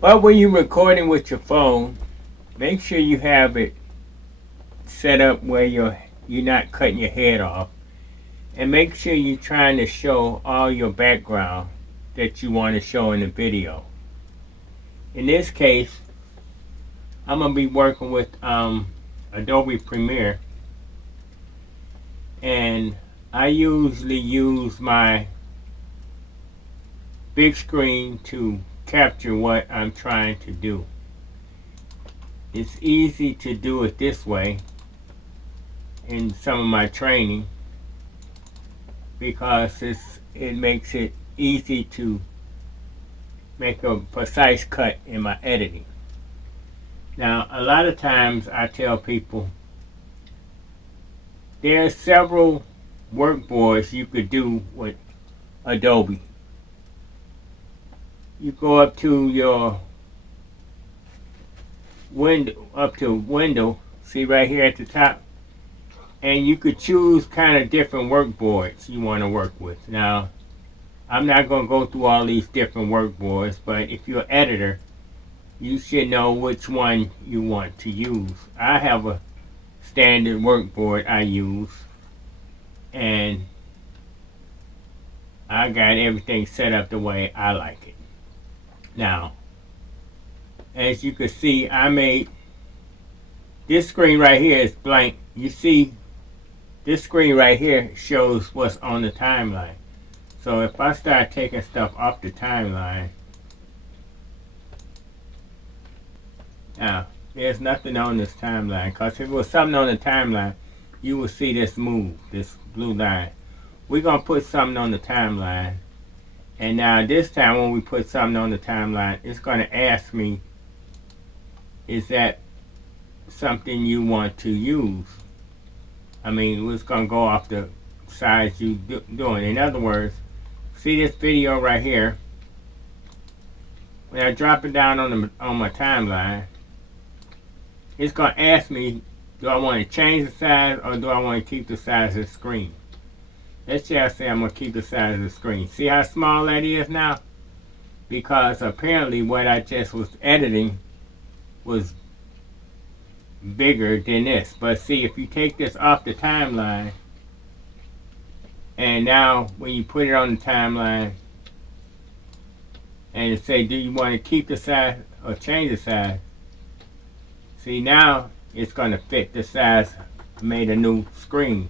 But when you're recording with your phone, make sure you have it set up where you're not cutting your head off. And make sure you're trying to show all your background that you want to show in the video. In this case, I'm going to be working with Adobe Premiere. And I usually use my big screen to capture what I'm trying to do. It's easy to do it this way in some of my training because it makes it easy to make a precise cut in my editing. Now, a lot of times I tell people there are several workboards you could do with Adobe. You go up to your window, see right here at the top, and you could choose kind of different workboards you want to work with. Now, I'm not going to go through all these different workboards, but if you're an editor, you should know which one you want to use. I have a standard workboard I use, and I got everything set up the way I like it. Now, as you can see, I made this screen right here is blank. You see, this screen right here shows what's on the timeline. So if I start taking stuff off the timeline, now there's nothing on this timeline, because if it was something on the timeline, you will see this move, this blue line. We're going to put something on the timeline. And now this time when we put something on the timeline, it's going to ask me, is that something you want to use? I mean, it's going to go off the size you doing. In other words, see this video right here. When I drop it down on my timeline, it's going to ask me, do I want to change the size or do I want to keep the size of the screen? Let's just say I'm going to keep the size of the screen. See how small that is now? Because apparently what I just was editing was bigger than this. But see, if you take this off the timeline, and now when you put it on the timeline, and it say, do you want to keep the size or change the size? See, now it's going to fit the size. I made a new screen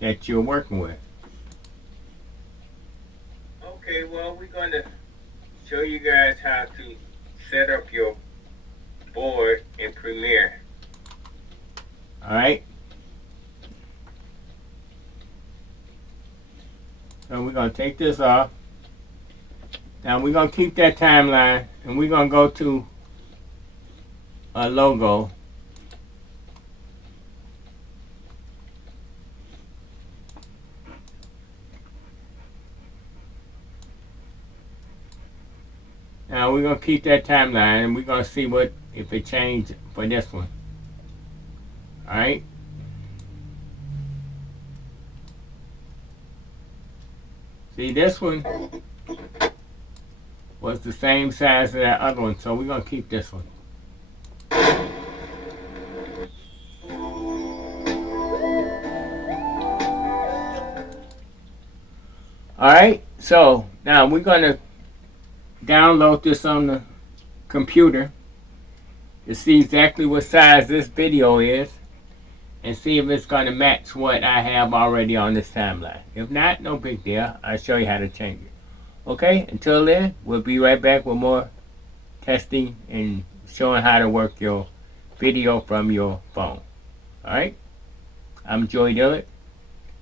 that you're working with. Okay, well, we're going to show you guys how to set up your board in Premiere. Alright? So we're going to take this off. Now we're going to keep that timeline, and we're going to go to a logo. Now we're going to keep that timeline, and we're going to see what if it changed for this one. Alright? See, this one was the same size as that other one, so we're going to keep this one. Alright, so now we're going to download this on the computer to see exactly what size this video is and see if it's going to match what I have already on this timeline. If not, no big deal. I'll show you how to change it. Okay, until then, we'll be right back with more testing and showing how to work your video from your phone. Alright, I'm Joey Dillard.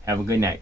Have a good night.